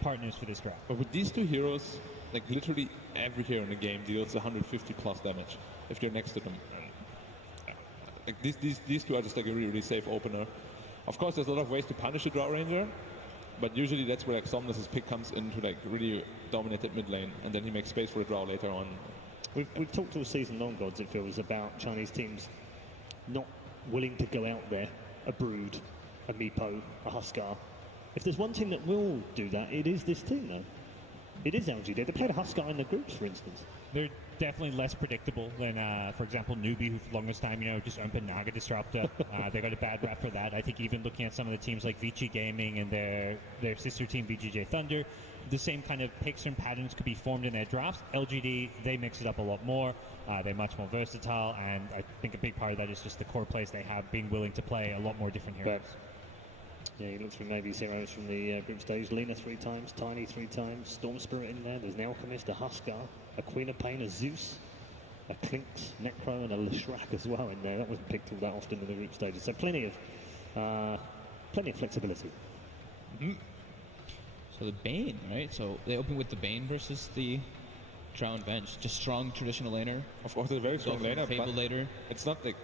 partners for this draft. But with these two heroes, like literally every hero in the game deals 150 plus damage if you're next to them. Like these two are just like a really safe opener. Of course, there's a lot of ways to punish a Drow Ranger, but usually that's where like Somnus' pick comes in to like really dominate that mid lane, and then he makes space for the Drow later on. We've talked all season long, Gods, it feels, about Chinese teams not willing to go out there, a Brood, a Meepo, a Huskar. If there's one team that will do that, it is this team, though. It is LGD. They played a Huskar in the groups, for instance. They're definitely less predictable than, for example, Newbie, who for the longest time, just opened Naga Disruptor. They got a bad rap for that. I think even looking at some of the teams like Vici Gaming and their sister team, VGJ Thunder, the same kind of picks and patterns could be formed in their drafts. LGD, they mix it up a lot more. They're much more versatile, and I think a big part of that is just the core plays they have, being willing to play a lot more different heroes. Yeah, you look through maybe heroes from the group stage. Lina 3 times, Tiny 3 times, Storm Spirit in there. There's an Alchemist, a Huskar, a Queen of Pain, a Zeus, a Clinks, Necro, and a Leshrac as well in there. That wasn't picked all that often in the group stages. So plenty of flexibility. Mm-hmm. So the Bane, right? So they open with the Bane versus the Drow and Venge. Just strong traditional laner. Of course, they're very strong laner, Fable but later. It's not like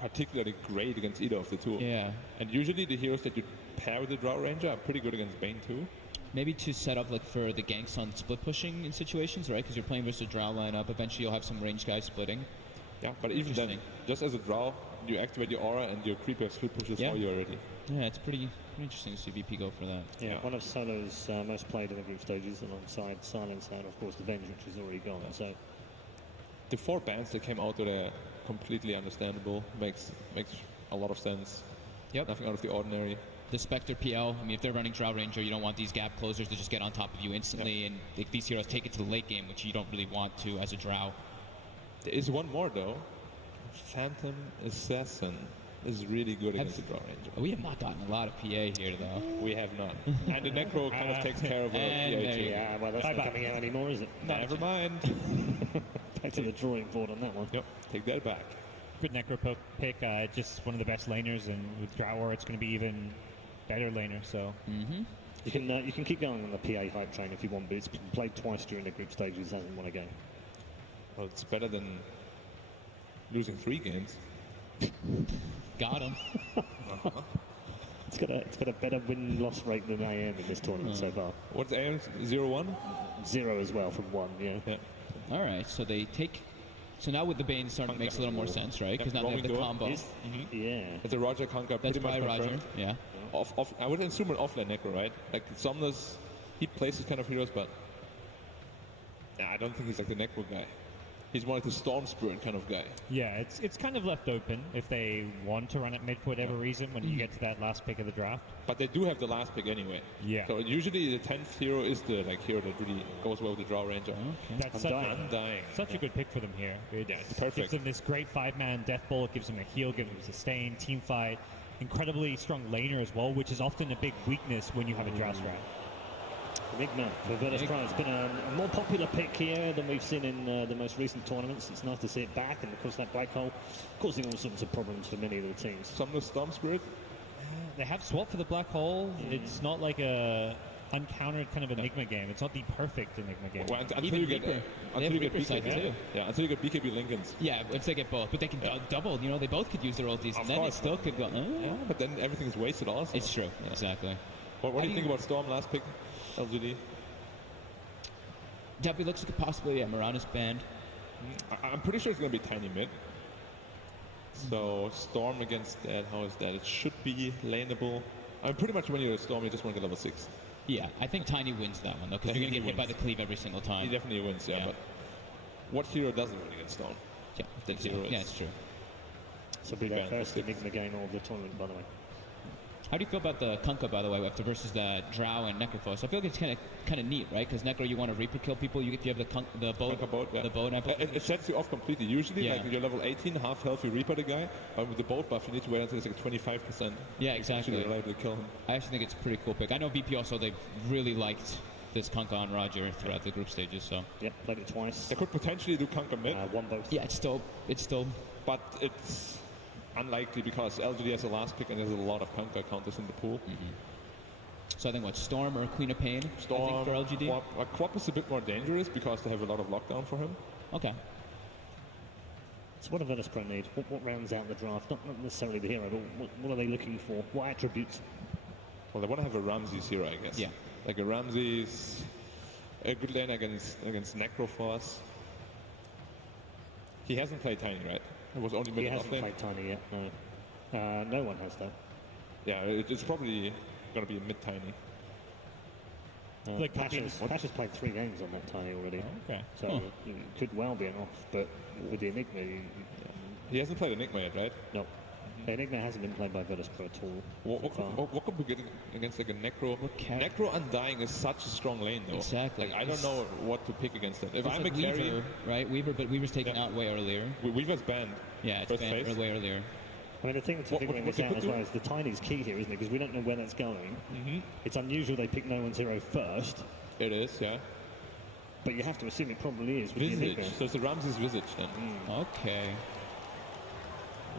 particularly great against either of the two. Yeah. And usually the heroes that you pair with the Drow Ranger are pretty good against Bane too. Maybe to set up like for the ganks on split pushing in situations, right? Because you're playing versus a Drow lineup. Eventually you'll have some ranged guys splitting. Yeah, but even then, just as a Drow, you activate your aura and your creeper split pushes for you already. Yeah, it's pretty interesting to see VP go for that. Yeah, one of Solo's most played in the group stages alongside Silence and of course the Venge, which is already gone. So the 4 bans that came out that are completely understandable, makes a lot of sense. Yep. Nothing out of the ordinary. The Spectre PL, I mean, if they're running Drow Ranger, you don't want these gap closers to just get on top of you instantly, and if these heroes take it to the late game, which you don't really want to as a Drow. There is one more though. Phantom Assassin is really good against the Drow Ranger. We have not gotten a lot of PA here though. We have not. And the Necro kind of takes care of a PA too. Yeah, well that's not coming out anymore, is it? Never mind. Back to the drawing board on that one. Yep, take that back. Good Necro pick, just one of the best laners, and with Drow Aura, it's going to be even better laner, so... You can keep going on the PA hype train if you want, but it's been played twice during the group stages, hasn't won a game. Well, it's better than losing 3 games. Got him. It's got a better win-loss rate than AM in this tournament so far. What's AM? 0-1? 0 as well from 1, yeah. All right, so they take... So now with the Bane starting makes a little more sense, right? Because now they have the combo. Yeah. It's a Roger Conquer, pretty much Roger, confirmed. yeah. I would assume an offlane Necro, right? Like Somnus, he plays his kind of heroes, but I don't think he's like the Necro guy. He's more like the Storm Spirit kind of guy. Yeah, it's kind of left open if they want to run it mid for whatever reason when you get to that last pick of the draft. But they do have the last pick anyway. Yeah. So usually the 10th hero is the hero that really goes well with the Drow Ranger. Okay. That's such a good pick for them here. It's perfect. Gives them this great 5-man death bowl. It gives them a heal, gives them sustain, team fight. Incredibly strong laner as well, which is often a big weakness when you have a Drow strat. Enigma for Virtus Pro. It's been a more popular pick here than we've seen in the most recent tournaments. It's nice to see it back, and of course that black hole causing all sorts of problems for many of the teams. Some of the Storm Spirit? They have swap for the black hole. It's not like a uncountered kind of Enigma game. It's not the perfect Enigma game. Well, until you get BKB, too. Yeah, until you get BKB Lincolns. Yeah, once they get both. But they can double, they both could use their ultis, and then it still could go. Yeah, but then everything's wasted also. It's true, exactly. What do you think about Storm last pick? LGD? Definitely looks like a possibility. Murana's banned. I'm pretty sure it's going to be Tiny mid. So Storm against that, how is that? It should be laneable. I mean, pretty much when you're a Storm, you just want to get level 6. Yeah, I think Tiny wins that one, though, because you're going to get hit by the cleave every single time. He definitely wins, yeah. But what hero doesn't win against Storm? Yeah, I think so. Yeah, it's true. So be that first Enigma game of the tournament, by the way. How do you feel about the Kunkka, by the way, after versus the Drow and Necrophos? I feel like it's kind of neat, right? Because Necro, you want to Reaper kill people. You have the boat, the boat. It sets you off completely. Usually, like you're level 18, half health, you Reaper the guy. But with the boat buff, you need to wait until it's like 25%. Yeah, exactly. You're able to kill him. I actually think it's a pretty cool pick. I know VP also, they've really liked this Kunkka on Roger throughout the group stages. So yep, played it twice. They could potentially do Kunkka mid. Won both. Yeah, it's still. But it's unlikely because LGD has the last pick and there's a lot of Kunkka counters in the pool. So I think what, Storm or Queen of Pain? Storm, I think for LGD. Quap is a bit more dangerous because they have a lot of lockdown for him. Okay. So what do Virtus Pro need? What rounds out the draft? Not necessarily the hero, but what are they looking for? What attributes? Well, they want to have a Ramses hero, I guess. Yeah. Like a Ramses, a good lane against Necroforce. He hasn't played Tiny, right? It was only He middle hasn't lane. played Tiny yet, no. No one has, though. Yeah, it's probably going to be a mid-Tiny. Like Pasha's played 3 games on that Tiny already. Okay. So it could well be an off, but with the Enigma, He hasn't played Enigma yet, right? no. Enigma hasn't been played by Virtus Pro at all. What could we get against like a Necro? Necro Undying is such a strong lane, though. Exactly. Like I don't know what to pick against it. If It's I'm like a carry, Weaver, right? Weaver, but Weaver's taken Yeah. out way earlier. Weaver's banned. Yeah, it's First banned phase. way earlier. I mean, the thing to figuring what this you out could as do- well is the Tiny's key here, isn't it? Because we don't know where that's going. It's unusual they pick no one's hero first, It is, yeah. but you have to assume it probably is with the Visage. Enigma. So it's a Ramses Visage then. Okay.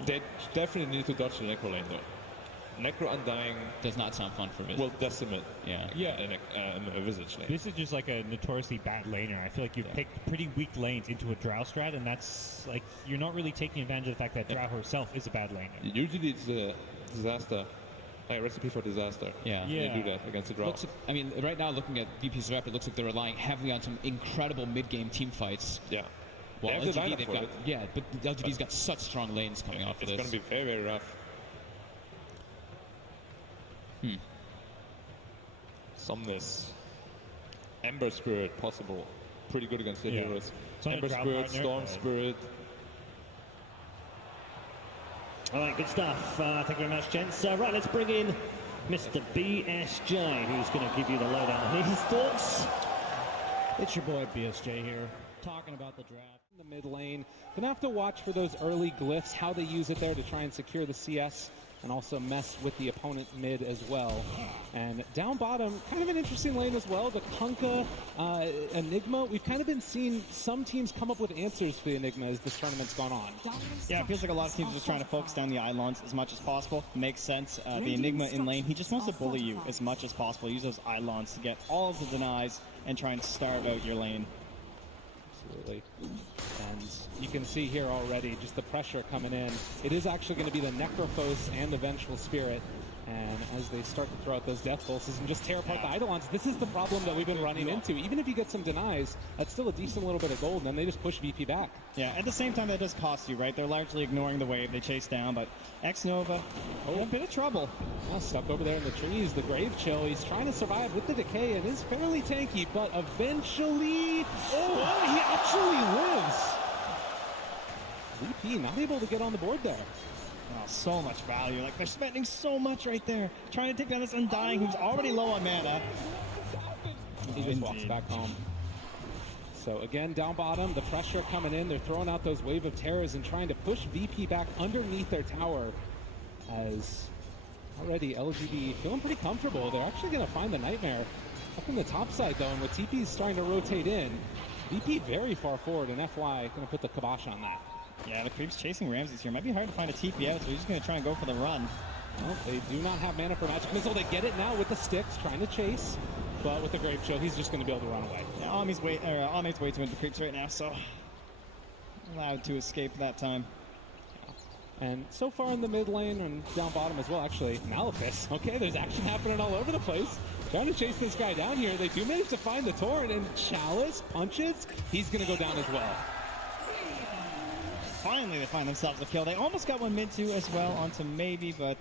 They definitely need to dodge the Necro lane, though. Necro Undying Does not sound fun for Viz. will decimate Yeah. a Visage lane. This is just like a notoriously bad laner. I feel like you've picked pretty weak lanes into a Drow strat, and that's like you're not really taking advantage of the fact that Drow herself is a bad laner. Usually it's a disaster, like a recipe for disaster. Yeah. Yeah. They do that against the Drow. Looks, I mean, right now looking at VP's rep, it looks like they're relying heavily on some incredible mid-game team fights. Yeah. Well, They have the LGD, lineup they've for got, it. yeah, but the LGD's got such strong lanes coming off of It's this. going to be very, very rough. Somnus. Ember Spirit, possible. Pretty good against the Yeah. heroes. It's not a Ember Drow Spirit, partner, Storm but- Spirit. All right, good stuff. Thank you very much, gents. Right, let's bring in Mr. BSJ, who's going to give you the lowdown on his thoughts. It's your boy BSJ here, talking about the draft. In the mid lane, gonna have to watch for those early glyphs, how they use it there to try and secure the CS, and also mess with the opponent mid as well. And down bottom, kind of an interesting lane as well. The Kunkka Enigma, we've kind of been seeing some teams come up with answers for the Enigma as this tournament's gone on. Yeah, it feels like a lot of teams are just trying to focus down the Eidolons as much as possible. Makes sense. The Enigma in lane, he just wants to bully you as much as possible. Use those Eidolons to get all of the denies and try and starve out your lane. Absolutely. And you can see here already just the pressure coming in. It is actually going to be the Necrophos and the Vengeful Spirit. And as they start to throw out those death pulses and just tear apart the Eidolons, this is the problem that we've been running into. Even if you get some denies, that's still a decent little bit of gold, and then they just push VP back. Yeah, at the same time, that does cost you, right? They're largely ignoring the wave they chase down, but X-Nova, in a bit of trouble. Stuck over there in the trees, the Grave Chill. He's trying to survive with the decay and is fairly tanky, but eventually, he actually lives. VP not able to get on the board there. Oh, so much value. Like, they're spending so much right there. Trying to take down this Undying who's already low on mana. He just walks back home. So again, down bottom, the pressure coming in. They're throwing out those wave of terrors and trying to push VP back underneath their tower. As already LGD feeling pretty comfortable. They're actually going to find the Nightmare up in the top side though, and with TP's starting to rotate in, VP very far forward, and FY going to put the kibosh on that. Yeah, the creep's chasing Ramses here. Might be hard to find a TP out, so he's just going to try and go for the run. Well, they do not have mana for Magic Missile. They get it now with the sticks, trying to chase. But with the Grave Chill, he's just going to be able to run away. Yeah, Amik's way too into the creeps right now, so allowed to escape that time. And so far in the mid lane and down bottom as well, actually, Malefice. Okay, there's action happening all over the place. Trying to chase this guy down here. They do manage to find the Torrent, and Chalice punches. He's going to go down as well. Finally, they find themselves a kill. They almost got one mid two as well onto Maybe, but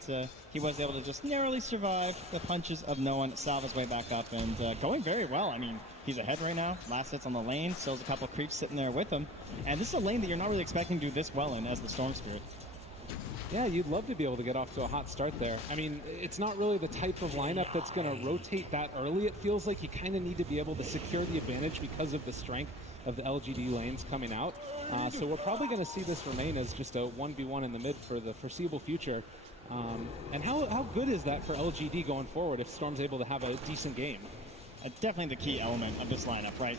he was able to just narrowly survive the punches of no one, salve his way back up, and going very well. I mean, he's ahead right now. Last hits on the lane, still has a couple of creeps sitting there with him. And this is a lane that you're not really expecting to do this well in as the Storm Spirit. Yeah, you'd love to be able to get off to a hot start there. I mean, it's not really the type of lineup that's going to rotate that early. It feels like you kind of need to be able to secure the advantage because of the strength of the LGD lanes coming out. So we're probably going to see this remain as just a 1v1 in the mid for the foreseeable future. And how good is that for LGD going forward if Storm's able to have a decent game? Definitely the key element of this lineup, right?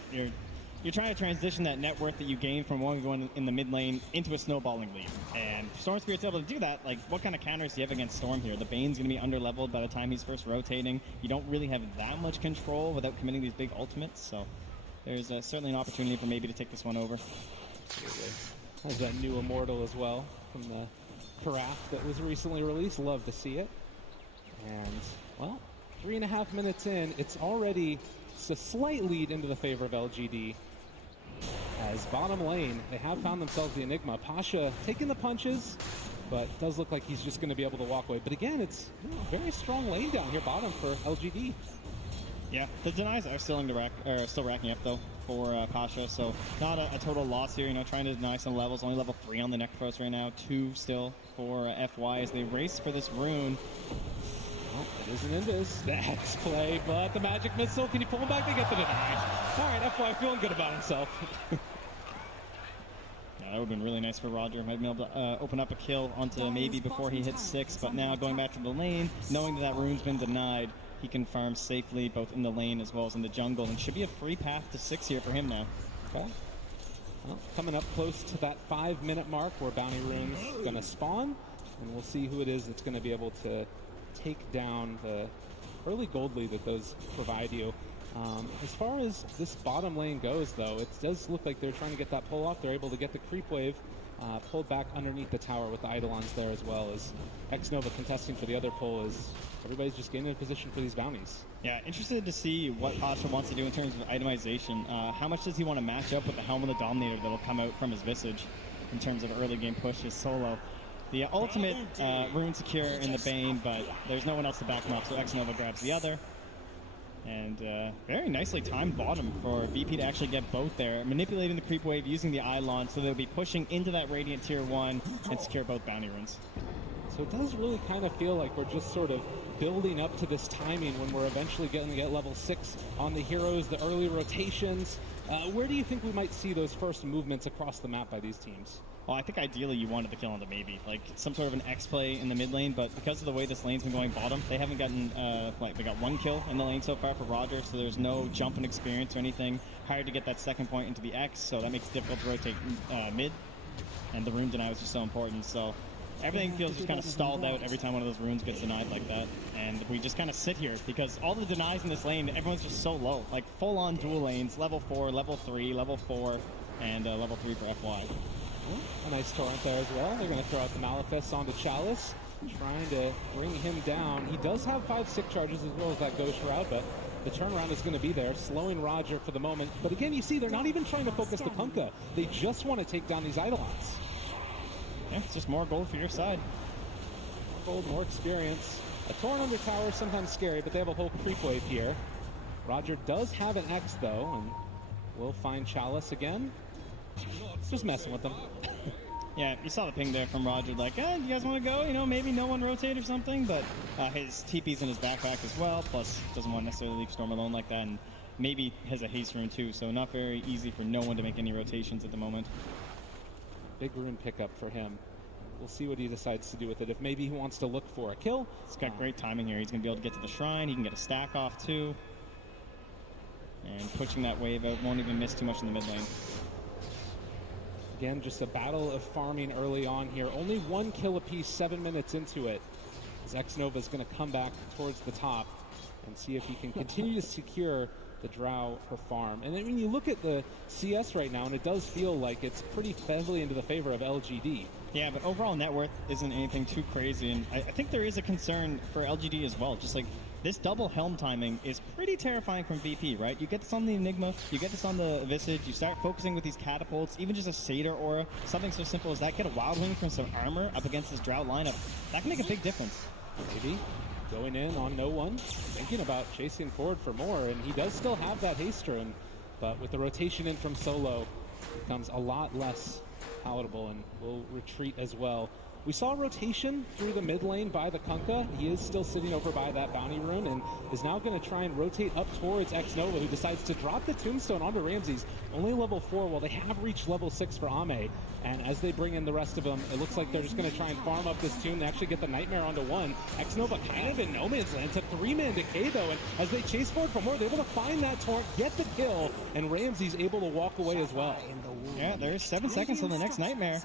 you're trying to transition that net worth that you gain from going in the mid lane into a snowballing lead. And Storm Spirit's able to do that. Like, what kind of counters do you have against Storm here? The Bane's going to be under-leveled by the time he's first rotating. You don't really have that much control without committing these big ultimates. So there's certainly an opportunity for maybe to take this one over. Has that new Immortal as well from the craft that was recently released. Love to see it. And, well, 3.5 minutes in, it's a slight lead into the favor of LGD. As bottom lane, they have found themselves the Enigma. Pasha taking the punches, but it does look like he's just going to be able to walk away. But again, it's a very strong lane down here bottom for LGD. Yeah, the denies are still racking up though for Pasha, so not a total loss here. You know, trying to deny some levels. Only level 3 on the Necrophos right now. 2 still for FY as they race for this rune. Well, it is an Invis. Next play, but the magic missile. Can you pull him back? They get the deny. All right, FY feeling good about himself. Yeah, that would have been really nice for Roger. Might have been able to open up a kill onto maybe before he hits 6, but now going back to the lane, knowing that rune's been denied, he can farm safely both in the lane as well as in the jungle, and should be a free path to 6 here for him now. Okay. Well, coming up close to that 5-minute mark where Bounty Rune's going to spawn, and we'll see who it is that's going to be able to take down the early gold lead that those provide you. As far as this bottom lane goes, though, it does look like they're trying to get that pull off. They're able to get the creep wave pulled back underneath the tower with the Eidolons there, as well as X-Nova contesting for the other pull as everybody's just getting in position for these bounties. Yeah, interested to see what Pasha wants to do in terms of itemization. How much does he want to match up with the Helm of the Dominator that'll come out from his Visage in terms of early game pushes solo? The ultimate rune secure in the Bane, but there's no one else to back him up, so X-Nova grabs the other. And very nicely timed bottom for VP to actually get both there, manipulating the creep wave using the Eidolon, so they'll be pushing into that Radiant Tier 1 and secure both bounty runes. So it does really kind of feel like we're just sort of building up to this timing when we're eventually going to get level 6 on the heroes, the early rotations. Where do you think we might see those first movements across the map by these teams? Well, I think ideally you wanted the kill on the maybe, like some sort of an X play in the mid lane, but because of the way this lane's been going bottom, they haven't gotten, they got 1 kill in the lane so far for Roger, so there's no jumping experience or anything. Hard to get that second point into the X, so that makes it difficult to rotate mid, and the rune deny was just so important, so everything feels just kind of stalled out every time one of those runes gets denied like that, and we just kind of sit here because all the denies in this lane, everyone's just so low, like full-on dual lanes, level 4, level 3, level 4, and level 3 for FY. A nice torrent there as well. They're going to throw out the Malefist onto Chalice, trying to bring him down. He does have 5 sick charges as well as that Ghost Shroud, but the turnaround is going to be there, slowing Roger for the moment. But again, you see, they're not even trying to focus the Kunkka. They just want to take down these Eidolons. Yeah, it's just more gold for your side. More gold, more experience. A Torrent under tower is sometimes scary, but they have a whole creep wave here. Roger does have an X, though, and we'll find Chalice again. Just messing with them. Yeah, you saw the ping there from Roger, like, do you guys want to go? You know, maybe no one rotate or something, but his TP's in his backpack as well, plus doesn't want to necessarily leave Storm alone like that, and maybe has a haste rune too, so not very easy for no one to make any rotations at the moment. Big rune pickup for him. We'll see what he decides to do with it. If maybe he wants to look for a kill. He's got great timing here. He's going to be able to get to the shrine. He can get a stack off too. And pushing that wave out, won't even miss too much in the mid lane. Again, just a battle of farming early on here. Only 1 kill apiece, 7 minutes into it. As X-Nova is going to come back towards the top and see if he can continue to secure the Drow per farm. And I mean, you look at the CS right now, and it does feel like it's pretty heavily into the favor of LGD. Yeah, but overall net worth isn't anything too crazy, and I think there is a concern for LGD as well. Just like this double helm timing is pretty terrifying from VP, right? You get this on the Enigma, you get this on the Visage, you start focusing with these catapults, even just a Satyr aura, something so simple as that, get a Wild Wing from some armor up against this Drow lineup. That can make a big difference. Maybe going in on no one, thinking about chasing forward for more, and he does still have that haste rune, but with the rotation in from solo, it becomes a lot less palatable and will retreat as well. We saw a rotation through the mid lane by the Kunkka. He is still sitting over by that bounty rune and is now going to try and rotate up towards Xnova, who decides to drop the tombstone onto Ramses. Only level 4, while they have reached level 6 for Ame. And as they bring in the rest of them, it looks like they're just going to try and farm up this tomb. They actually get the Nightmare onto 1. Xnova kind of in no man's land. It's a 3-man decay, though. And as they chase forward for more, they're able to find that torrent, get the kill, and Ramses able to walk away as well. Yeah, there's 7 seconds till the next Nightmare.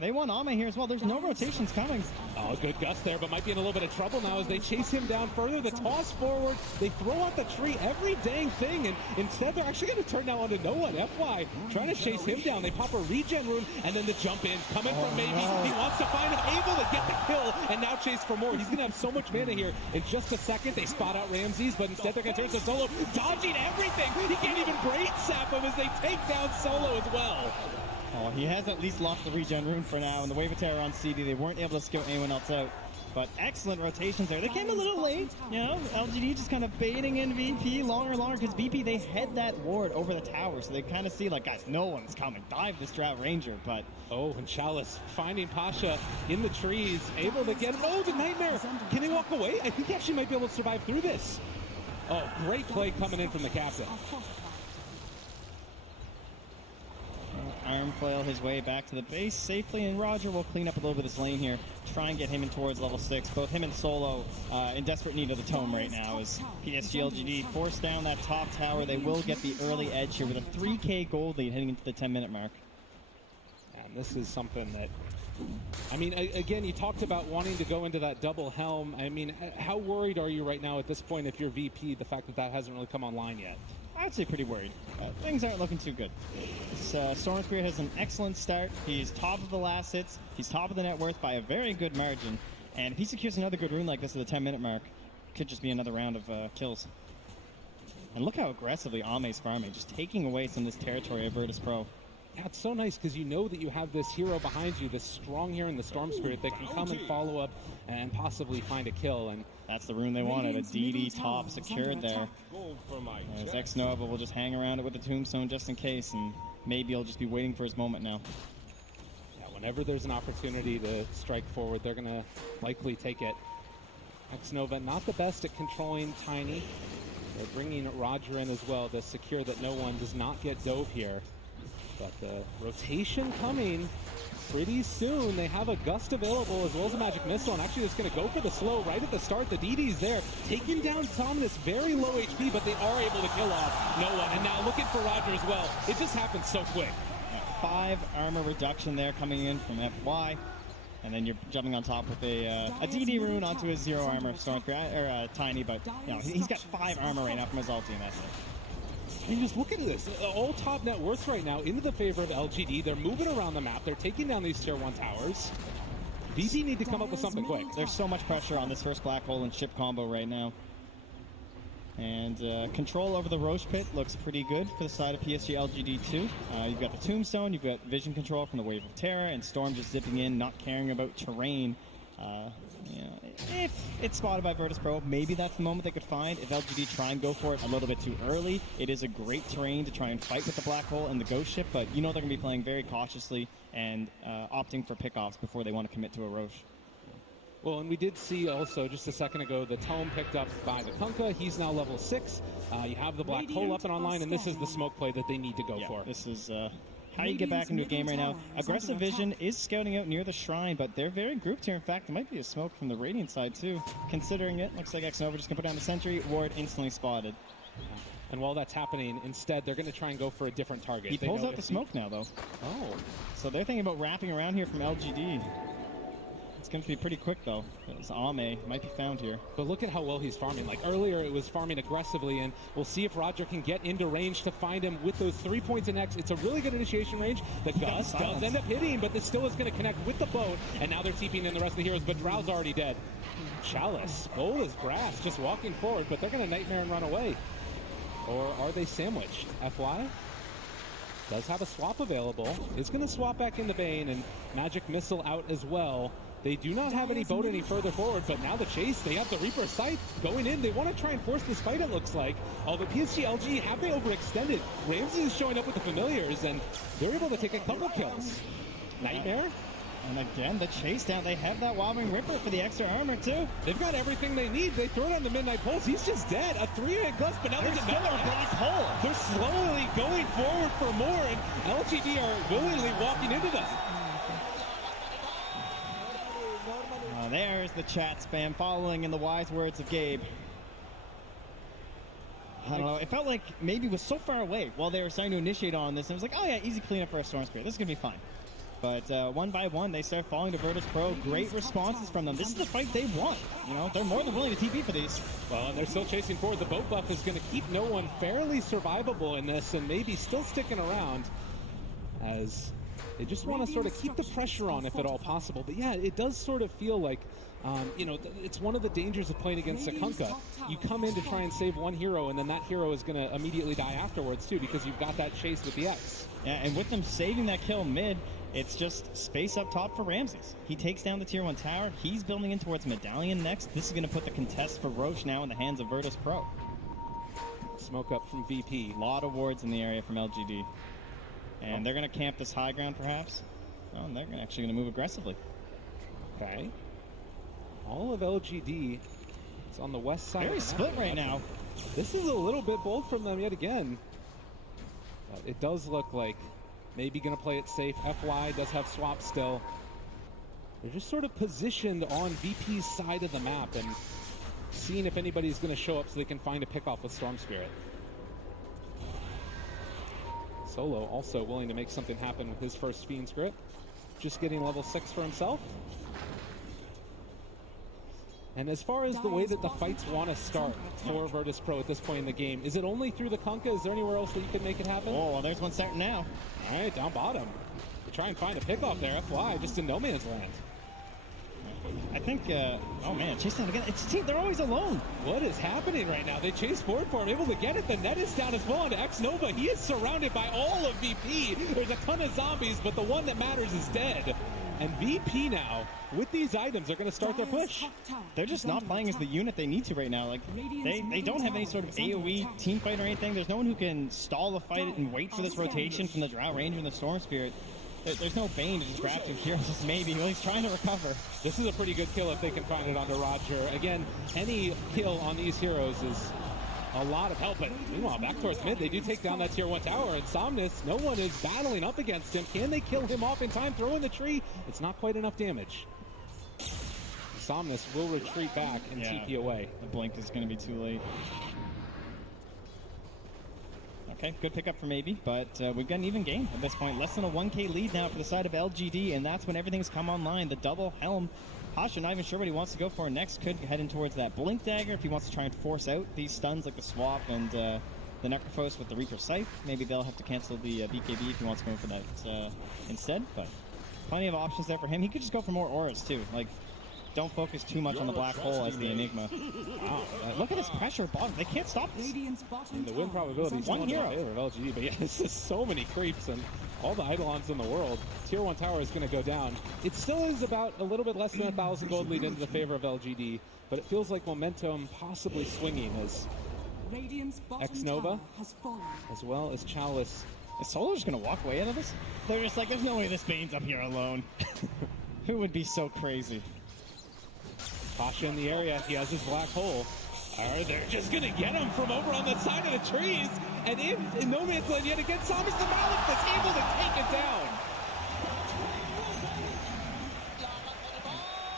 They want Ame here as well. There's no rotations coming. Oh, good gust there, but might be in a little bit of trouble now as they chase him down further. The toss forward, they throw out the tree, every dang thing, and instead they're actually going to turn now onto no one. FY trying to chase him down. They pop a regen rune, and then the jump in, coming from Maybe. He wants to find him, able to get the kill, and now chase for more. He's going to have so much mana here. In just a second, they spot out Ramses, but instead they're going to turn to Solo, dodging everything. He can't even brain sap him as they take down Solo as well. Oh, he has at least lost the regen rune for now, and the Wave of Terror on CD, they weren't able to scout anyone else out. But excellent rotations there. They came a little late, you know, LGD just kind of baiting in VP longer and longer, because VP, they head that ward over the tower, so they kind of see, like, guys, no one's coming. Dive this Drought Ranger, but... Oh, and Chalice finding Pasha in the trees, able to get him. Oh, the Nightmare! Can he walk away? I think he actually might be able to survive through this. Oh, great play coming in from the captain. Iron Flail his way back to the base safely, and Roger will clean up a little bit of this lane here, try and get him in towards level 6. Both him and Solo in desperate need of the tome right now as PSG LGD force down that top tower. They will get the early edge here with a 3k gold lead heading into the 10-minute mark. And this is something that, I mean, again, you talked about wanting to go into that double helm. I mean, how worried are you right now at this point if you're VP, the fact that that hasn't really come online yet? I'd say pretty worried. Things aren't looking too good. Storm Spirit has an excellent start. He's top of the last hits. He's top of the net worth by a very good margin. And if he secures another good rune like this at the 10-minute mark, could just be another round of kills. And look how aggressively Ame's farming, just taking away some of this territory of Virtus Pro. Yeah, it's so nice because you know that you have this hero behind you, this strong hero in the Storm Spirit that can come and follow up and possibly find a kill. And that's the rune they wanted, a DD top secured there. As Xnova will just hang around it with the tombstone just in case, and maybe he'll just be waiting for his moment now. Yeah, whenever there's an opportunity to strike forward, they're going to likely take it. Xnova not the best at controlling Tiny. They're bringing Roger in as well to secure that no one does not get dove here. But the rotation coming pretty soon. They have a gust available as well as a magic missile, and actually it's going to go for the slow right at the start. The DD's there, taking down Dominus, very low HP, but they are able to kill off no one. And now looking for Roger as well. It just happens so quick. 5 armor reduction there coming in from FY. And then you're jumping on top with a DD rune onto his 0 armor Storm Spirit, or Tiny, but you know, he's got 5 armor right now from his ulti, and that's it. And just look at this, all top net worth right now into the favor of LGD. They're moving around the map. They're taking down these tier 1 towers. VP need to come up with something quick. There's so much pressure on this first black hole and ship combo right now. And control over the Roche Pit looks pretty good for the side of PSG LGD 2. You've got the Tombstone, you've got vision control from the Wave of Terror, and Storm just zipping in, not caring about terrain. You know, if it's spotted by Virtus Pro, maybe that's the moment they could find. If LGD try and go for it a little bit too early, it is a great terrain to try and fight with the black hole and the ghost ship, but you know they're going to be playing very cautiously and opting for pickoffs before they want to commit to a Roche. Well, and we did see also just a second ago the tome picked up by the Kunkka. He's now level 6. You have the black hole up and online, and this is the smoke play that they need to go for. This is how you get back into a game right now. Aggressive Vision is scouting out near the shrine, but they're very grouped here. In fact, there might be a smoke from the Radiant side too. Considering it, looks like Xnova just gonna put down the sentry. Ward instantly spotted. And while that's happening, instead thir going to try and go for a different target. He pulls out the smoke now, though. Oh. So they're thinking about wrapping around here from LGD. It's going to be pretty quick, though. Ame might be found here. But look at how well he's farming. Like earlier, it was farming aggressively, and we'll see if Roger can get into range to find him with those 3 points in X. It's a really good initiation range. The Gust does end up hitting, but this still is going to connect with the boat, and now they're TPing in the rest of the heroes, but Drow's already dead. Chalice, bold as brass, just walking forward, but they're going to Nightmare and run away. Or are they sandwiched? FY does have a swap available. Is going to swap back into Bane, and Magic Missile out as well. They do not have any boat any further forward, but now the chase, they have the Reaper Sight going in. They want to try and force this fight, it looks like. Although PSG LG, have they overextended? Ramses is showing up with the familiars, and they're able to take a couple kills. Nightmare And again, the chase down. They have that Wobbling Ripper for the extra armor, too. They've got everything they need. They throw it on the Midnight Pulse. He's just dead. A 3-hit gust, but now there's Still another a black hole. They're slowly going forward for more, and LGD are willingly walking into this. There's the chat spam following in the wise words of Gabe. I don't know. It felt like maybe was so far away while they were starting to initiate on this. And it was like, oh yeah, easy cleanup for a Storm Spirit. This is going to be fine. But one by one, they start falling to Virtus Pro. Great responses from them. This is the fight they want. You know, they're more than willing to TP for these. Well, and they're still chasing forward. The boat buff is going to keep no one fairly survivable in this, and maybe still sticking around as they just want to sort of keep the pressure on if at all possible. But yeah, it does sort of feel like, you know, it's one of the dangers of playing against a Kunkka. You come in to try and save one hero, and then that hero is going to immediately die afterwards too, because you've got that chase with the X. Yeah, and with them saving that kill mid, it's just space up top for Ramses. He takes down the tier 1 tower. He's building in towards Medallion next. This is going to put the contest for Roche now in the hands of Virtus Pro. Smoke up from VP. A lot of wards in the area from LGD. And they're going to camp this high ground, perhaps. Oh, and they're actually going to move aggressively. Okay. All of LGD is on the west side. Very split right now. This is a little bit bold from them yet again. But it does look like maybe going to play it safe. FY does have swap still. They're just sort of positioned on VP's side of the map and seeing if anybody's going to show up so they can find a pickoff with Storm Spirit. Solo also willing to make something happen with his first Fiend's Grip. Just getting level 6 for himself. And as far as the way that the fights want to start for Virtus Pro at this point in the game, is it only through the Kunkka? Is there anywhere else that you could make it happen? Oh, well, there's one starting now. All right, down bottom. They try and find a pickoff there. FY just in no man's land. I think, oh man, chase down again. They're always alone. What is happening right now? They chase forward for him, able to get it. The net is down as well onto X-Nova. He is surrounded by all of VP. There's a ton of zombies, but the one that matters is dead. And VP now, with these items, are going to start their push. They're just not playing as the unit they need to right now. Like, they don't have any sort of AoE team fight or anything. There's no one who can stall the fight and wait for this rotation from the Drow Ranger and the Storm Spirit. There's no Bane to just grab to here. Just maybe. Well, he's trying to recover. This is a pretty good kill if they can find it onto Roger. Again, any kill on these heroes is a lot of help. But meanwhile, back towards mid, they do take down that tier 1 tower. And Somnus, no one is battling up against him. Can they kill him off in time? Throw in the tree. It's not quite enough damage. Somnus will retreat back and TP away. The blink is going to be too late. Okay, good pickup for Maybe, but we've got an even game at this point. Less than a 1K lead now for the side of LGD, and that's when everything's come online. The double helm. Pasha not even sure what he wants to go for next. Could head in towards that Blink Dagger if he wants to try and force out these stuns like the Swap and the Necrophos with the Reaper Scythe. Maybe they'll have to cancel the BKB if he wants to go for that instead, but plenty of options there for him. He could just go for more auras too. Like, don't focus too much on the black hole as the Enigma. Wow, look at this pressure bottom. They can't stop this. And the win probability is one hero in favor of LGD, but yeah, this is so many creeps and all the Eidolons in the world. Tier 1 tower is going to go down. It still is about a little bit less than 1,000 gold lead into the favor of LGD, but it feels like momentum possibly swinging as X-Nova, as well as Chalice. Is Solo just going to walk away out of this? They're just like, there's no way this Bane's up here alone. Who would be so crazy? Pasha in the area, he has his black hole. They're just gonna get him from over on the side of the trees, and in no man's land yet again. Thomas the Malik is able to take it down.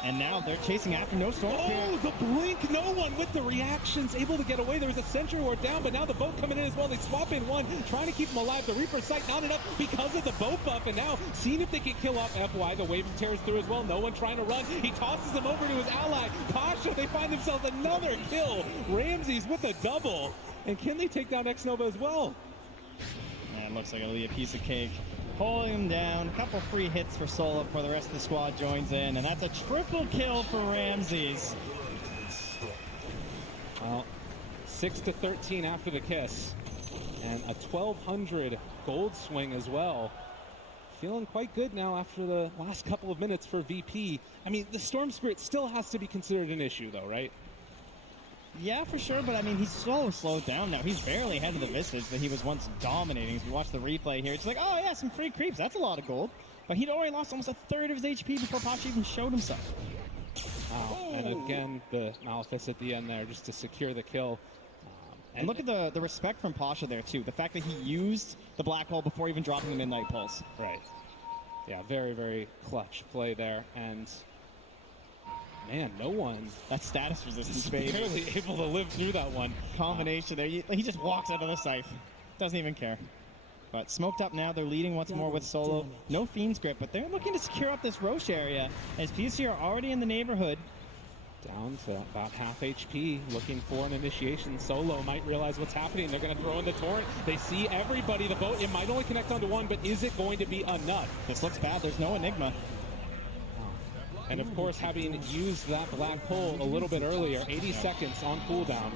And now they're chasing after no Storm Spirit. Oh, the blink, no one with the reactions, able to get away. There was a Sentry Ward down, but now the boat coming in as well. They swap in one, trying to keep him alive. The Reaper Sight not enough because of the boat buff, and now seeing if they can kill off FY. The wave tears through as well. No one trying to run. He tosses him over to his ally, Pasha. They find themselves another kill. Ramses with a double. And can they take down X-Nova as well? Man, looks like it'll be a piece of cake. Pulling him down, a couple free hits for Solo before the rest of the squad joins in, and that's a triple kill for Ramses. Well, 6-13 after the kiss, and a 1,200 gold swing as well. Feeling quite good now after the last couple of minutes for VP. I mean, the Storm Spirit still has to be considered an issue though, right? Yeah, for sure, but I mean, he's so slowed down now. He's barely ahead of the Visage that he was once dominating. As we watch the replay here, it's like, oh yeah, some free creeps. That's a lot of gold. but he'd already lost almost a third of his HP before Pasha even showed himself. Wow. And again, the Malefice at the end there just to secure the kill. And look at the respect from Pasha there, too. The fact that he used the Black Hole before even dropping the Midnight Pulse. Right. Yeah, very, very clutch play there. And, man, no one... That status resistance, barely able to live through that one. Combination there. He just walks out of the scythe. Doesn't even care. But smoked up now. They're leading once more with Solo. No Fiend's Grip, but they're looking to secure up this Roche area as PSG are already in the neighborhood. Down to about half HP, looking for an initiation. Solo might realize what's happening. They're going to throw in the torrent. They see everybody. The boat, it might only connect onto one, but is it going to be enough? This looks bad. There's no Enigma. And of course, having used that black hole a little bit earlier, 80 seconds on cooldown,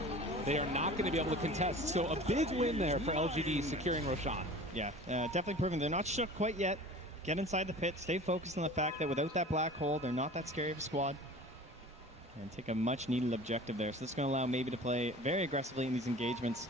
they are not going to be able to contest. So a big win there for LGD securing Roshan. Yeah, definitely proving they're not shook quite yet. Get inside the pit. Stay focused on the fact that without that black hole, they're not that scary of a squad. And take a much-needed objective there. So this is going to allow Maybe to play very aggressively in these engagements.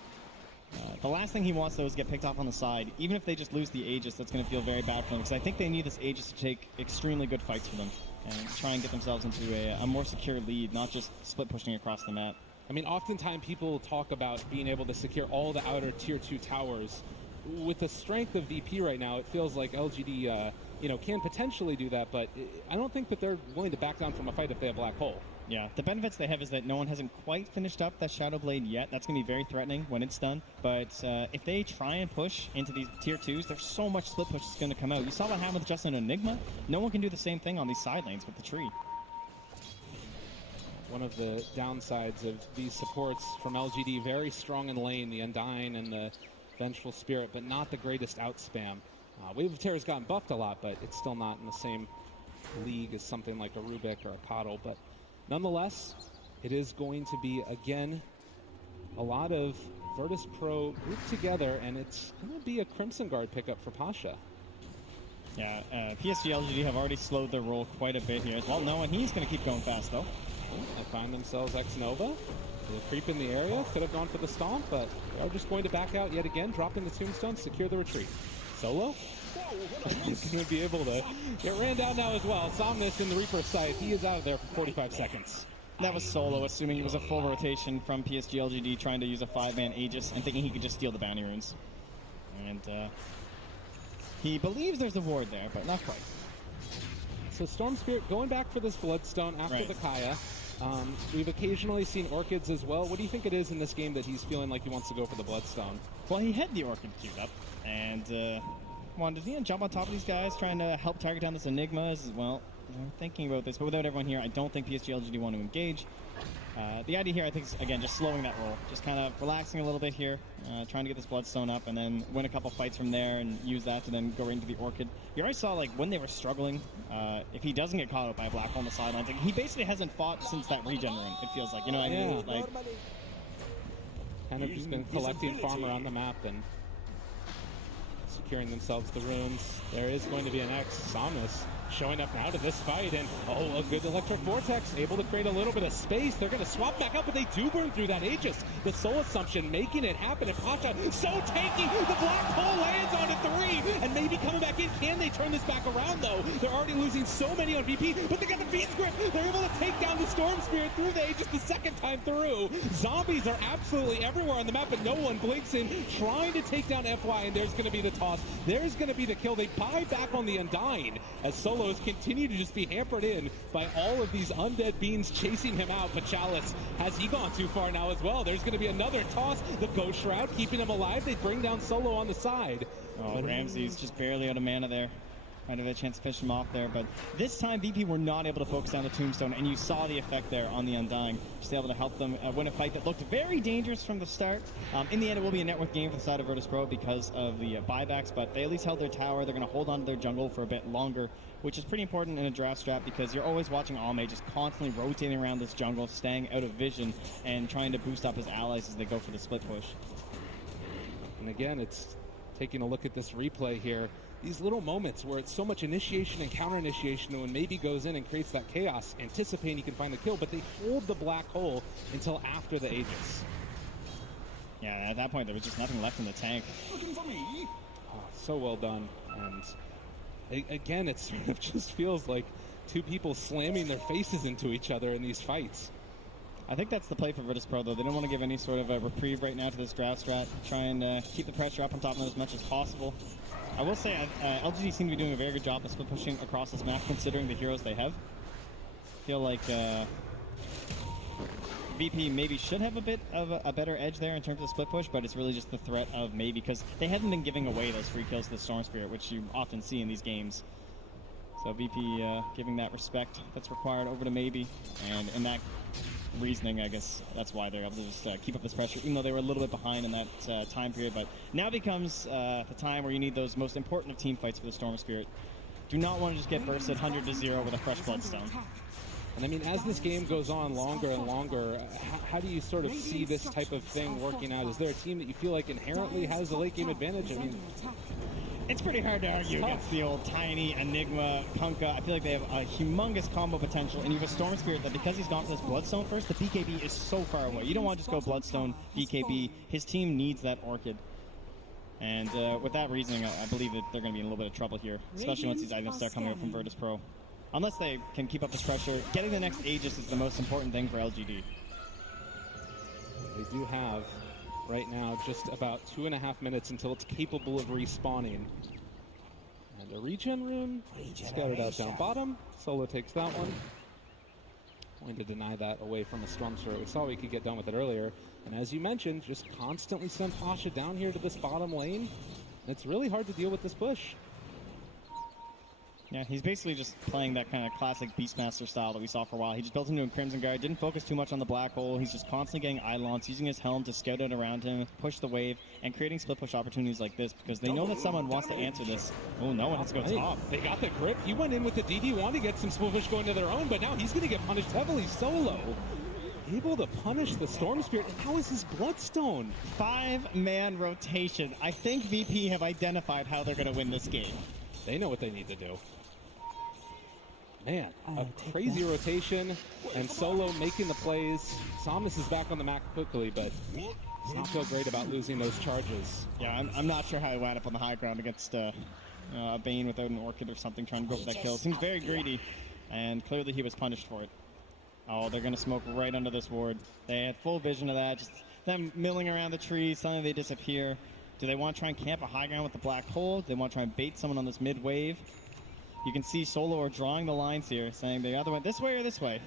The last thing he wants, though, is get picked off on the side. Even if they just lose the Aegis, that's going to feel very bad for them. Because I think they need this Aegis to take extremely good fights for them. And try and get themselves into a more secure lead, not just split pushing across the map. I mean, oftentimes people talk about being able to secure all the outer tier 2 towers. With the strength of VP right now, it feels like LGD can potentially do that, but I don't think that they're willing to back down from a fight if they have Black Hole. Yeah, the benefits they have is that no one hasn't quite finished up that Shadow Blade yet. That's going to be very threatening when it's done. But if they try and push into these tier 2s, there's so much split push that's going to come out. You saw what happened with just an Enigma. No one can do the same thing on these side lanes with the tree. One of the downsides of these supports from LGD, very strong in lane, the Undying and the Vengeful Spirit, but not the greatest outspam. Wave of Terror has gotten buffed a lot, but it's still not in the same league as something like a Rubik or a Coddle. But nonetheless, it is going to be, again, a lot of Virtus Pro grouped together, and it's going to be a Crimson Guard pickup for Pasha. Yeah, PSG LGD have already slowed their roll quite a bit here as well. No, and he's going to keep going fast, though. They find themselves X-Nova. They'll creep in the area. Could have gone for the stomp, but they are just going to back out yet again, drop in the tombstone, secure the retreat. Solo? He's going to be able to get ran down now as well. Somnus in the Reaper's sight. He is out of there for 45 seconds. That was Solo, assuming it was a full rotation from PSG LGD, trying to use a 5-man Aegis and thinking he could just steal the bounty runes. And he believes there's a ward there, but not quite. So Storm Spirit going back for this Bloodstone after the Kaya. We've occasionally seen Orchids as well. What do you think it is in this game that he's feeling like he wants to go for the Bloodstone? Well, he had the Orchid queued up and wanted to jump on top of these guys, trying to help target down this Enigma as well. I'm thinking about this, but without everyone here, I don't think PSG LGD want to engage. The idea here, I think, is, again, just slowing that roll. Just kind of relaxing a little bit here, trying to get this Bloodstone up, and then win a couple fights from there and use that to then go right into the Orchid. You already saw, like, when they were struggling, if he doesn't get caught up by a Black Hole on the sidelines, like, he basically hasn't fought since that regen rune, it feels like. You know what I mean? Like, kind of just been collecting farm around the map and securing themselves the runes. There is going to be an X. Somnus showing up now to this fight, and a good electric vortex, able to create a little bit of space. They're going to swap back up, but they do burn through that Aegis. The Soul Assumption making it happen, and Pasha so tanky. The Black Hole lands on a 3, and maybe coming back in. Can they turn this back around, though? They're already losing so many on VP, but they got the Fiend's Grip. They're able to take down the Storm Spirit through the Aegis the second time through. Zombies are absolutely everywhere on the map, but no one blinks in, trying to take down FY, and there's going to be the toss. There's going to be the kill. They buy back on the Undying, as Solos continue to just be hampered in by all of these undead beings chasing him out. But Chalice, has he gone too far now as well? There's going to be another toss. The Ghost Shroud keeping him alive. They bring down Solo on the side. Oh, Ramsey's just barely out of mana there. Might have had a chance to finish him off there, but this time VP were not able to focus down the Tombstone, and you saw the effect there on the Undying. Just able to help them win a fight that looked very dangerous from the start. In the end, it will be a network game for the side of Virtus Pro because of the buybacks, but they at least held their tower. They're going to hold on to their jungle for a bit longer, which is pretty important in a draft strat because you're always watching Almay just constantly rotating around this jungle, staying out of vision, and trying to boost up his allies as they go for the split push. And again, it's taking a look at this replay here. These little moments where it's so much initiation and counter-initiation when Maybe goes in and creates that chaos, anticipating he can find the kill, but they hold the Black Hole until after the Aegis. Yeah, at that point, there was just nothing left in the tank. Oh, so well done. And again, it sort of just feels like two people slamming their faces into each other in these fights. I think that's the play for Virtus Pro, though. They don't want to give any sort of a reprieve right now to this draft strat. Try and keep the pressure up on top of them as much as possible. I will say LGD seem to be doing a very good job of split pushing across this map, considering the heroes they have. I feel like VP maybe should have a bit of a better edge there in terms of split push, but it's really just the threat of maybe, because they haven't been giving away those free kills to the Storm Spirit, which you often see in these games. So VP giving that respect that's required over to maybe, and in that reasoning, I guess that's why they're able to just keep up this pressure, even though they were a little bit behind in that time period. But now becomes the time where you need those most important of team fights for the Storm Spirit. Do not want to just get bursted 100-0 with a fresh Bloodstone. And I mean, as this game goes on longer and longer, how do you sort of see this type of thing working out? Is there a team that you feel like inherently has a late game advantage? I mean, it's pretty hard to argue against the old Tiny, Enigma, Kunkka. I feel like they have a humongous combo potential, and you have a Storm Spirit that, because he's gone for this Bloodstone first, the BKB is so far away. You don't want to just go Bloodstone, BKB. His team needs that Orchid. And with that reasoning, I believe that they're going to be in a little bit of trouble here, especially once these items start coming up from Virtus Pro. Unless they can keep up this pressure, getting the next Aegis is the most important thing for LGD. They do have, right now, just about 2.5 minutes until it's capable of respawning. And a regen rune, scattered out down bottom. Solo takes that one. Going to deny that away from a Storm Spirit. We saw we could get done with it earlier. And as you mentioned, just constantly send Pasha down here to this bottom lane. And it's really hard to deal with this push. Yeah, he's basically just playing that kind of classic Beastmaster style that we saw for a while. He just built into a Crimson Guard, didn't focus too much on the black hole. He's just constantly getting Eidolons, using his helm to scout it around him, push the wave, and creating split push opportunities like this because they know that someone wants to answer this. Oh, no one has to go top. They got the grip. He went in with the DD, wanted to get some split push going to their own, but now he's going to get punished heavily solo. Able to punish the Storm Spirit, and how is his Bloodstone? 5-man rotation. I think VP have identified how they're going to win this game. They know what they need to do. Man, a crazy rotation, and Solo making the plays. Samus is back on the map quickly, but does not feel great about losing those charges. Yeah, I'm not sure how he wound up on the high ground against Bane without an Orchid or something, trying to go for that kill. Seems very greedy, and clearly he was punished for it. Oh, they're going to smoke right under this ward. They had full vision of that, just them milling around the trees, suddenly they disappear. Do they want to try and camp a high ground with the black hole? Do they want to try and bait someone on this mid wave? You can see Solo are drawing the lines here, saying they either went this way or this way.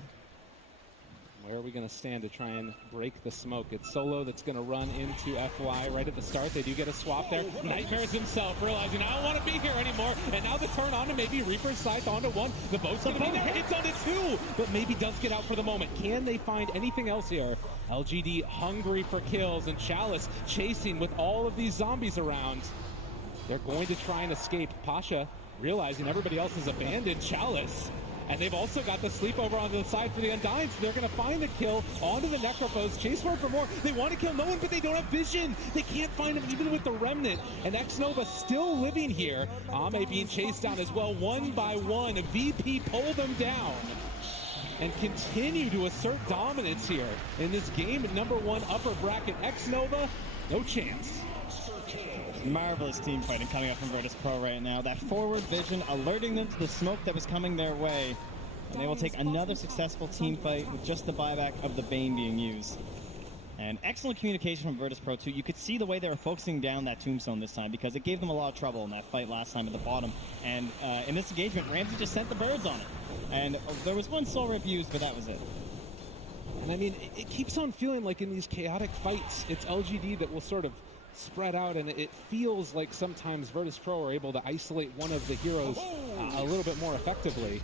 Where are we going to stand to try and break the smoke? It's Solo that's going to run into FY right at the start. They do get a swap there. Nightmares himself realizing, I don't want to be here anymore. And now the turn on to maybe Reaper's Scythe onto one. The boat's going to be there. It's onto two, but maybe does get out for the moment. Can they find anything else here? LGD hungry for kills, and Chalice chasing with all of these zombies around. They're going to try and escape. Pasha realizing everybody else has abandoned Chalice. And they've also got the sleep over onto the side for the Undying, so they're going to find the kill onto the Necrophos. Chase for more. They want to kill no one, but they don't have vision. They can't find him even with the Remnant. And X-Nova still living here. Ame being chased down as well, one by one. VP pull them down and continue to assert dominance here in this game. Number one upper bracket, X-Nova, no chance. Marvelous team fighting coming up from Virtus Pro right now. That forward vision alerting them to the smoke that was coming their way. And they will take another successful team fight with just the buyback of the Bane being used. And excellent communication from Virtus Pro too. You could see the way they were focusing down that Tombstone this time because it gave them a lot of trouble in that fight last time at the bottom. And in this engagement, Ramsey just sent the birds on it. And there was one soul rip used, but that was it. And I mean, it keeps on feeling like in these chaotic fights, it's LGD that will sort of spread out, and it feels like sometimes Virtus Pro are able to isolate one of the heroes a little bit more effectively.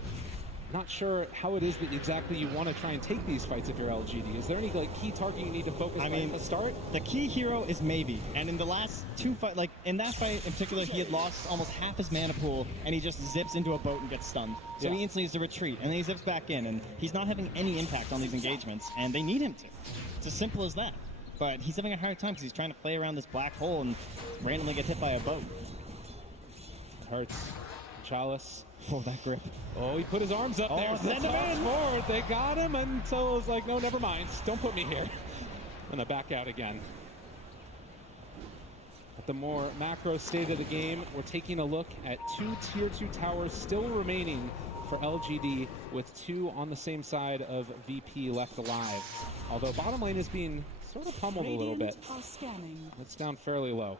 Not sure how it is that exactly you want to try and take these fights if you're LGD. Is there any like key target you need to focus on at the start? The key hero is Maybe, and in the last two fights, like in that fight in particular, he had lost almost half his mana pool, and he just zips into a boat and gets stunned. So he instantly has to retreat, and then he zips back in, and he's not having any impact on these engagements, and they need him to. It's as simple as that. But he's having a hard time because he's trying to play around this black hole and randomly get hit by a boat. It hurts. Chalice. Oh, that grip. Oh, he put his arms up there. Send him in. Forward. They got him, and Solo's like, no, never mind. Don't put me here. I'm going to back out again. At the more macro state of the game, we're taking a look at 2 Tier 2 towers still remaining for LGD, with 2 on the same side of VP left alive. Although bottom lane is being sort of pummeled a little bit. It's down fairly low.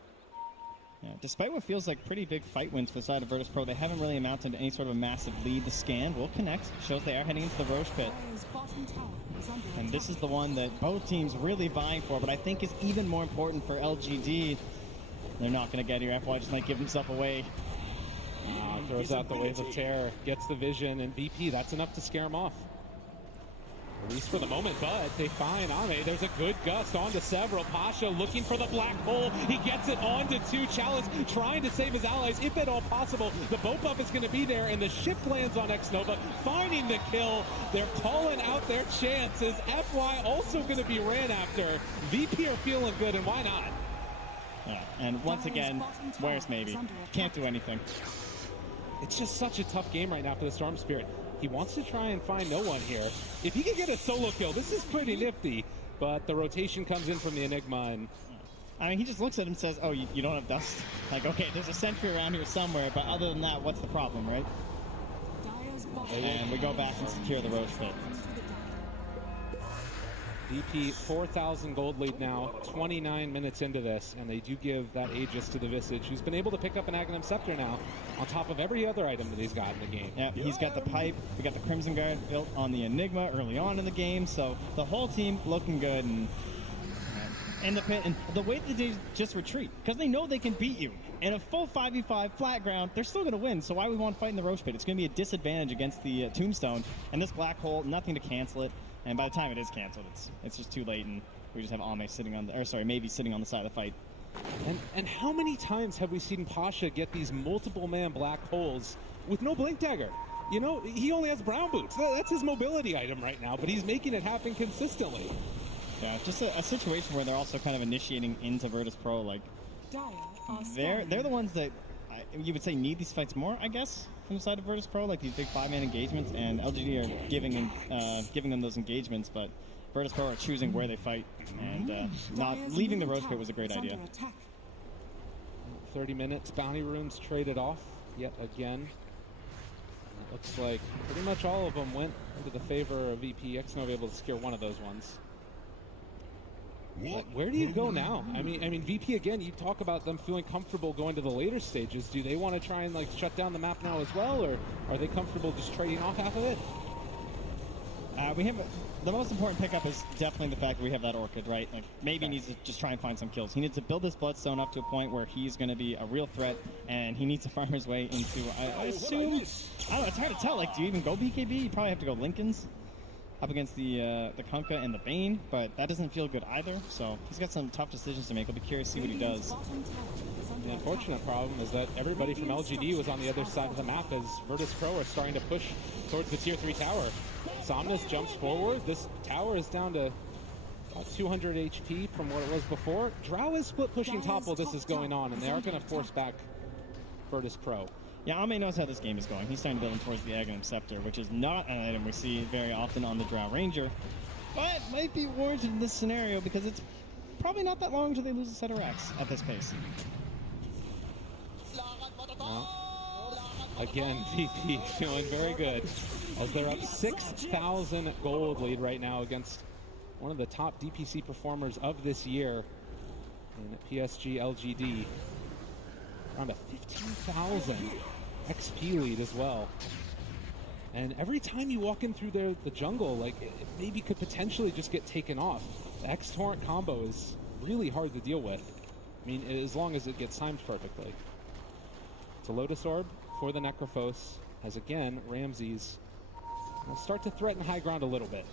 Yeah, despite what feels like pretty big fight wins for the side of Virtus Pro, they haven't really amounted to any sort of a massive lead. The scan will connect, shows they are heading into the Roche pit. And this is the one that both teams really vying for, but I think is even more important for LGD. They're not going to get here. FY just might give himself away. Throws out the wave of terror, gets the vision, and VP, that's enough to scare him off. At least for the moment, but they find Ame. There's a good gust onto several. Pasha looking for the black hole. He gets it onto 2. Chalice trying to save his allies, if at all possible. The boat buff is going to be there, and the ship lands on Xnova, finding the kill. They're calling out their chances. FY also going to be ran after. VP are feeling good, and why not? Yeah, and once again, where's Maybe? Can't do anything. It's just such a tough game right now for the Storm Spirit. He wants to try and find no one here. If he can get a solo kill, this is pretty nifty. But the rotation comes in from the Enigma, and I mean, he just looks at him and says, oh, you don't have dust? Like, okay, there's a sentry around here somewhere, but other than that, what's the problem, right? And we go back and secure the Roche pit. VP 4,000 gold lead now, 29 minutes into this, and they do give that Aegis to the Visage, who's been able to pick up an Aghanim Scepter now, on top of every other item that he's got in the game. Yeah, he's got the pipe, we got the Crimson Guard built on the Enigma early on in the game, so the whole team looking good, and in the pit, and the way that they just retreat, because they know they can beat you. In a full 5v5 flat ground, they're still going to win, so why we want to fight in the Roche pit? It's going to be a disadvantage against the Tombstone, and this black hole, nothing to cancel it. And by the time it is canceled, it's just too late, and we just have Ame sitting on the, or sorry, maybe sitting on the side of the fight. And how many times have we seen Pasha get these multiple man black holes with no blink dagger? You know, he only has brown boots. That's his mobility item right now, but he's making it happen consistently. Yeah, just a situation where they're also kind of initiating into Virtus Pro. Like, they're the ones that you would say need these fights more, I guess, from the side of Virtus Pro, like these big 5-man engagements, and LGD are giving them those engagements, but Virtus Pro are choosing where they fight, and not leaving the Roche pit was a great idea. 30 minutes, bounty runes traded off yet again. It looks like pretty much all of them went into the favor of VP. Xnova able to secure one of those ones. Where do you go now? I mean, VP again. You talk about them feeling comfortable going to the later stages. Do they want to try and like shut down the map now as well, or are they comfortable just trading off half of it? We have the most important pickup is definitely the fact that we have that Orchid, right? Like, maybe he needs to just try and find some kills. He needs to build this Bloodstone up to a point where he's going to be a real threat, and he needs to farm his way into. I assume. I don't know. It's hard to tell. Like, do you even go BKB? You probably have to go Lincoln's up against the Kunkka and the Bane, but that doesn't feel good either. So he's got some tough decisions to make. I'll be curious to see what he does. The unfortunate problem is that everybody from LGD was on the other side of the map as Virtus Pro are starting to push towards the Tier 3 tower. Somnus jumps forward. This tower is down to about 200 HP from what it was before. Drow is split pushing top while this is going on, and they are going to force back Virtus Pro. Yeah, Ame knows how this game is going. He's starting to build towards the Aghanim Scepter, which is not an item we see very often on the Drow Ranger, but might be warranted in this scenario because it's probably not that long until they lose a set of racks at this pace. Again, VP feeling very good as they're up 6,000 gold lead right now against one of the top DPC performers of this year in PSG LGD. Around a 15,000 XP lead as well. And every time you walk in through the jungle, like it maybe could potentially just get taken off. The X-Torrent combo is really hard to deal with. I mean, as long as it gets timed perfectly. It's a Lotus Orb for the Necrophos, as again, Ramses will start to threaten high ground a little bit.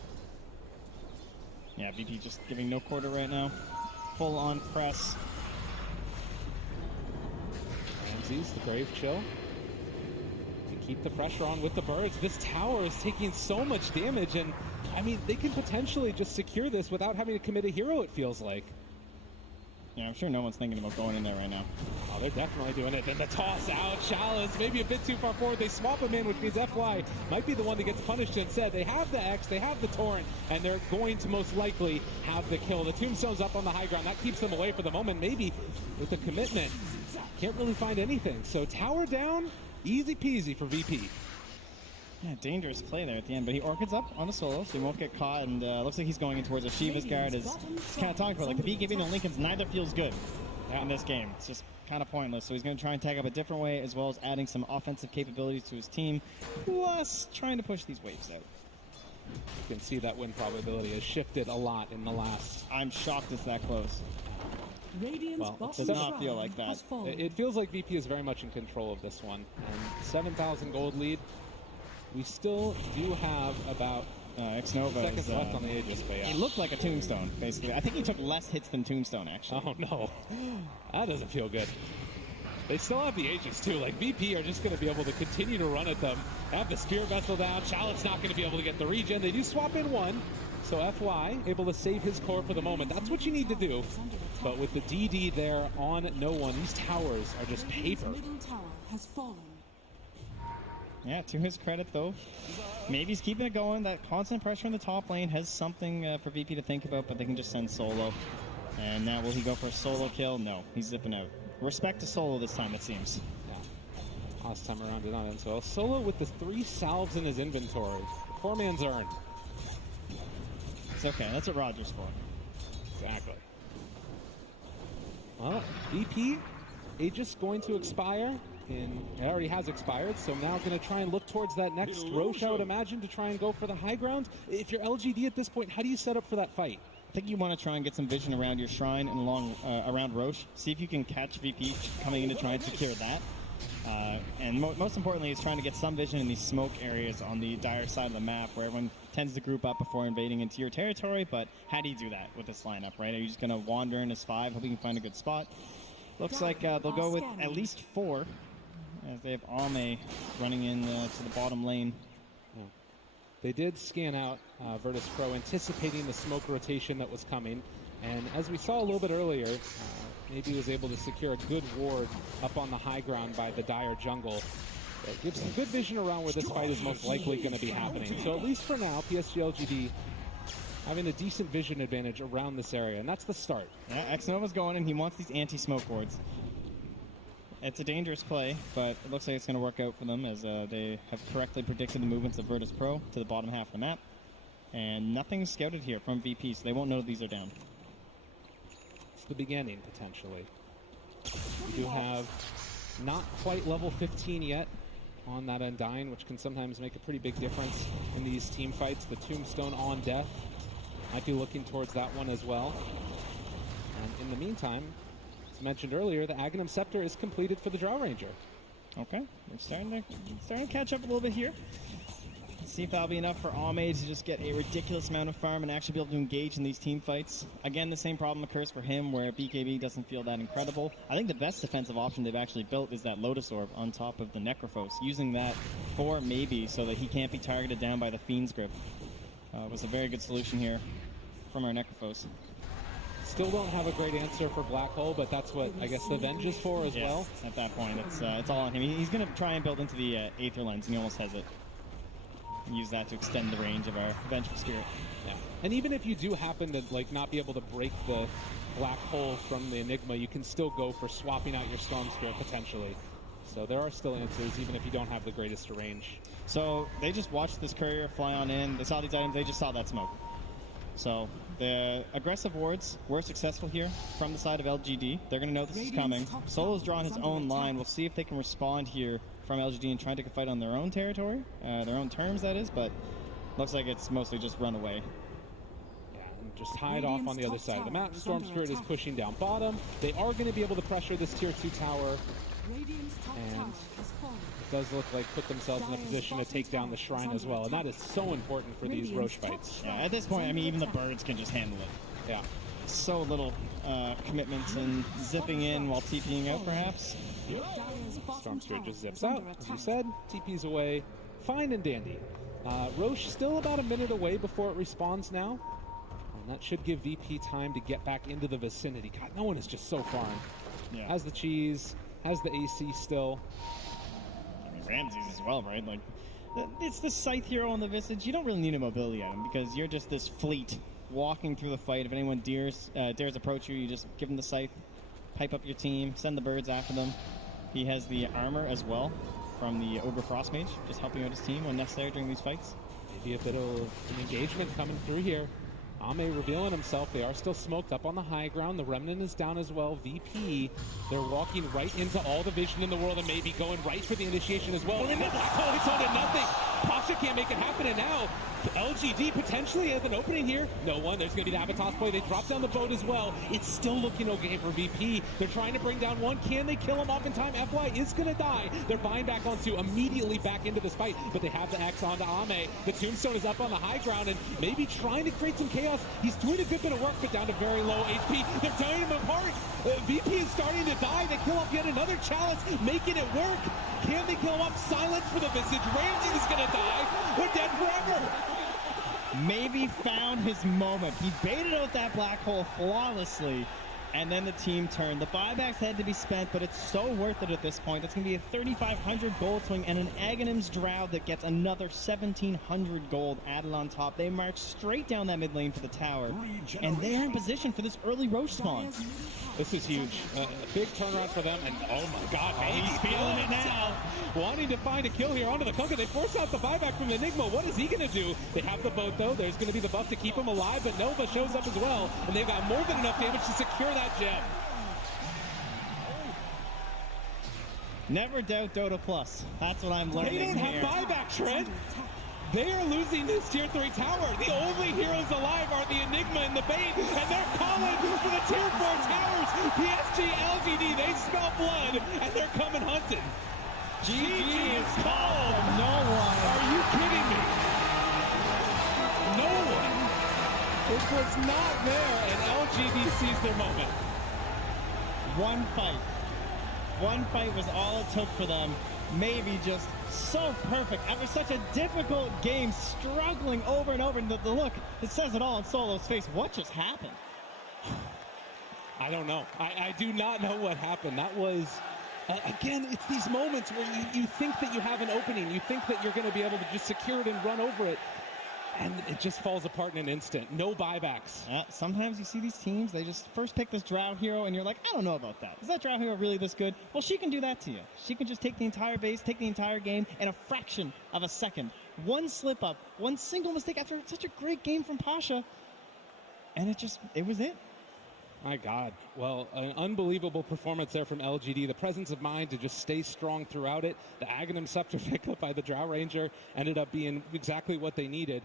Yeah, VP just giving no quarter right now. Full on press. Ramses, the Brave Chill. To keep the pressure on with the birds. This tower is taking so much damage, and I mean, they can potentially just secure this without having to commit a hero, it feels like. Yeah, I'm sure no one's thinking about going in there right now. Oh, they're definitely doing it. Then the toss out. Chalice maybe a bit too far forward. They swap him in, which means FY might be the one that gets punished instead. They have the X, they have the Torrent, and they're going to most likely have the kill. The Tombstone's up on the high ground. That keeps them away for the moment. Maybe with the commitment, can't really find anything. So tower down, easy peasy for VP. Yeah, dangerous play there at the end, but he orchids up on a solo, so he won't get caught, and looks like he's going in towards a Shiva's guard. As he's kind of talking about, like, the BKB and the Lincolns neither feels good in this game. It's just kind of pointless, so he's going to try and tag up a different way, as well as adding some offensive capabilities to his team, plus trying to push these waves out. You can see that win probability has shifted a lot in the last. I'm shocked it's that close. Well, It does not feel like that. It feels like VP is very much in control of this one. And 7,000 gold lead. We still do have about X-Nova seconds left on the Aegis, but yeah. He looked like a Tombstone, basically. I think he took less hits than Tombstone, actually. Oh no, that doesn't feel good. They still have the Aegis too. Like VP are just going to be able to continue to run at them. Have the Spear Vessel down. Chalice's not going to be able to get the regen. They do swap in one. So FY able to save his core for the moment. That's what you need to do. But with the DD there on no one, these towers are just paper. Yeah, to his credit, though, maybe he's keeping it going. That constant pressure in the top lane has something for VP to think about, but they can just send solo. And now will he go for a solo kill? No, he's zipping out. Respect to solo this time, it seems. Yeah. Last time around did not end so well. Solo with the 3 salves in his inventory. Poor man's earned. It's okay, that's what Roger's for. Exactly. Well, VP, Aegis going to expire. It already has expired, so now going to try and look towards that next Roche, I would imagine, to try and go for the high ground. If you're LGD at this point, how do you set up for that fight? I think you want to try and get some vision around your shrine and along around Roche. See if you can catch VP coming in to try and secure that. And most importantly, is trying to get some vision in these smoke areas on the dire side of the map where everyone tends to group up before invading into your territory. But how do you do that with this lineup, right? Are you just going to wander in as 5, hoping you can find a good spot? Looks like they'll go with at least 4. As they have Ame running in to the bottom lane. Yeah. They did scan out Virtus Pro, anticipating the smoke rotation that was coming. And as we saw a little bit earlier, maybe was able to secure a good ward up on the high ground by the dire jungle. That gives some good vision around where this fight is most likely going to be happening. So at least for now, PSG LGD having a decent vision advantage around this area, and that's the start. Yeah, X-Nova's going, and he wants these anti-smoke wards. It's a dangerous play, but it looks like it's going to work out for them as they have correctly predicted the movements of Virtus Pro to the bottom half of the map. And nothing's scouted here from VP, so they won't know these are down. It's the beginning, potentially. We do have not quite level 15 yet on that Undying, which can sometimes make a pretty big difference in these team fights. The Tombstone on death. Might be looking towards that one as well. And in the meantime, as mentioned earlier, the Aghanim Scepter is completed for the Drow Ranger. Okay, we're starting to catch up a little bit here. Let's see if that'll be enough for Ame to just get a ridiculous amount of farm and actually be able to engage in these team fights. Again, the same problem occurs for him where BKB doesn't feel that incredible. I think the best defensive option they've actually built is that Lotus Orb on top of the Necrophos, using that for maybe so that he can't be targeted down by the Fiend's Grip. Was a very good solution here from our Necrophos. Still don't have a great answer for Black Hole, but that's what I guess the Venge is for as well. At that point, it's all on him. He's going to try and build into the Aether Lens, and he almost has it. And use that to extend the range of our Vengeful Spirit. Yeah. And even if you do happen to not be able to break the Black Hole from the Enigma, you can still go for swapping out your Storm Spirit potentially. So there are still answers, even if you don't have the greatest range. So they just watched this courier fly on in. They saw these items. They just saw that smoke. So the aggressive wards were successful here from the side of LGD. They're going to know this is coming. Solo's drawn his own line. We'll see if they can respond here from LGD and try to take a fight on their own territory, their own terms, that is. But looks like it's mostly just run away. Yeah, and just hide off on the other side of the map. Storm Spirit is pushing down bottom. They are going to be able to pressure this tier 2 tower. And it does look like put themselves in a position to take down the shrine as well. And that is so important for these Roche fights. Yeah, at this point, I mean, even the birds can just handle it. Yeah. So little commitments and zipping in while TPing out, perhaps. Yep. Storm Spirit just zips out, as you said. TP's away. Fine and dandy. Roche still about a minute away before it respawns now. And that should give VP time to get back into the vicinity. God, no one is just so far. Yeah. Has the cheese, has the AC still. I mean, Ramses as well, right? Like, it's the Scythe hero on the Visage. You don't really need a mobility item because you're just this fleet walking through the fight. If anyone dares approach you, you just give them the Scythe, pipe up your team, send the birds after them. He has the armor as well from the Ogre Frostmage, just helping out his team when necessary during these fights. Maybe a bit of an engagement coming through here. Ame revealing himself. They are still smoked up on the high ground. The Remnant is down as well. VP, they're walking right into all the vision in the world and maybe going right for the initiation as well. And the black hole hits on to nothing. Pasha can't make it happen, and now LGD potentially has an opening here. No one. There's going to be the Abatos play. They drop down the boat as well. It's still looking okay for VP. They're trying to bring down one. Can they kill him off in time? FY is going to die. They're buying back onto immediately back into this fight, but they have the X onto Ame. The Tombstone is up on the high ground and maybe trying to create some chaos. He's doing a good bit of work, but down to very low HP. They're tearing him apart. VP is starting to die. They kill off yet another Chalice, making it work. Can they kill him off? Silence for the Visage. Ramsey is going to die. We're dead forever. Maybe found his moment. He baited out that black hole flawlessly, and then the team turned. The buybacks had to be spent, but it's so worth it at this point. It's going to be a 3,500 gold swing and an Aghanim's Drow that gets another 1,700 gold added on top. They march straight down that mid lane for the tower, and they're in position for this early Roche spawn. This is huge. A big turnaround for them, and oh my god, he's feeling it now. Wanting to find a kill here onto the Kunkka. They force out the buyback from Enigma. What is he going to do? They have the boat, though. There's going to be the buff to keep him alive, but Nova shows up as well, and they've got more than enough damage to secure that gem. Never doubt Dota Plus. That's what I'm learning They don't here. have buyback, Trent. They are losing this tier 3 tower. The only heroes alive are the Enigma and the Bait, and they're calling for the tier 4 towers. PSG LGD, they smell blood, and they're coming hunting. GG is called. No one. Are you kidding me? No one. It was not there, and LGD sees their moment. One fight was all it took for them. Maybe just so perfect after such a difficult game, struggling over and over. And the look, it says it all in Solo's face. What just happened? I don't know. I do not know what happened. That was, again, it's these moments where you think that you have an opening. You think that you're going to be able to just secure it and run over it. And it just falls apart in an instant. No buybacks. Sometimes you see these teams, they just first pick this Drow hero, and you're like, I don't know about that. Is that Drow hero really this good? Well, she can do that to you. She can just take the entire base, take the entire game in a fraction of a second. One slip up, one single mistake after such a great game from Pasha, and it was it. My God. Well, an unbelievable performance there from LGD. The presence of mind to just stay strong throughout it. The Aghanim Scepter picked up by the Drow Ranger ended up being exactly what they needed.